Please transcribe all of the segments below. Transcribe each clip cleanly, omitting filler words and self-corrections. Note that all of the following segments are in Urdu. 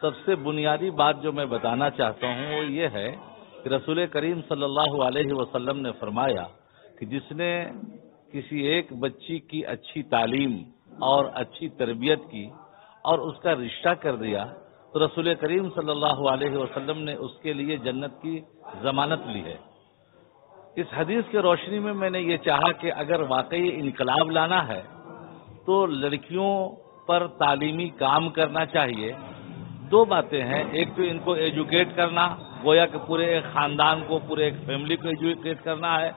سب سے بنیادی بات جو میں بتانا چاہتا ہوں وہ یہ ہے کہ رسول کریم صلی اللہ علیہ وسلم نے فرمایا کہ جس نے کسی ایک بچی کی اچھی تعلیم اور اچھی تربیت کی اور اس کا رشتہ کر دیا تو رسول کریم صلی اللہ علیہ وسلم نے اس کے لیے جنت کی ضمانت لی ہے۔ اس حدیث کی روشنی میں میں نے یہ چاہا کہ اگر واقعی انقلاب لانا ہے تو لڑکیوں پر تعلیمی کام کرنا چاہیے۔ دو باتیں ہیں، ایک تو ان کو ایجوکیٹ کرنا، گویا کہ پورے ایک خاندان کو، پورے ایک فیملی کو ایجوکیٹ کرنا ہے،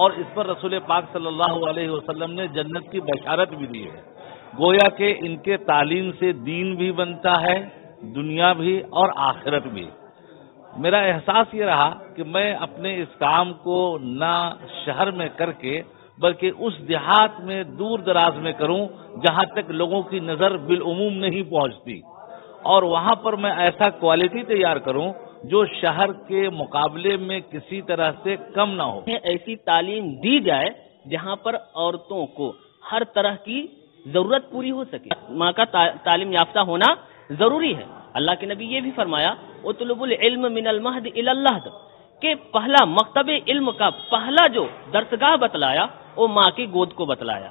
اور اس پر رسول پاک صلی اللہ علیہ وسلم نے جنت کی بشارت بھی دی ہے۔ گویا کہ ان کے تعلیم سے دین بھی بنتا ہے، دنیا بھی اور آخرت بھی۔ میرا احساس یہ رہا کہ میں اپنے اس کام کو نہ شہر میں کر کے بلکہ اس دیہات میں دور دراز میں کروں جہاں تک لوگوں کی نظر بالعموم نہیں پہنچتی، اور وہاں پر میں ایسا کوالٹی تیار کروں جو شہر کے مقابلے میں کسی طرح سے کم نہ ہو۔ ایسی تعلیم دی جائے جہاں پر عورتوں کو ہر طرح کی ضرورت پوری ہو سکے۔ ماں کا تعلیم یافتہ ہونا ضروری ہے۔ اللہ کے نبی یہ بھی فرمایا اطلب العلم من المہد الی اللحد، کہ پہلا مکتب علم کا پہلا جو درسگاہ بتلایا وہ ماں کی گود کو بتلایا۔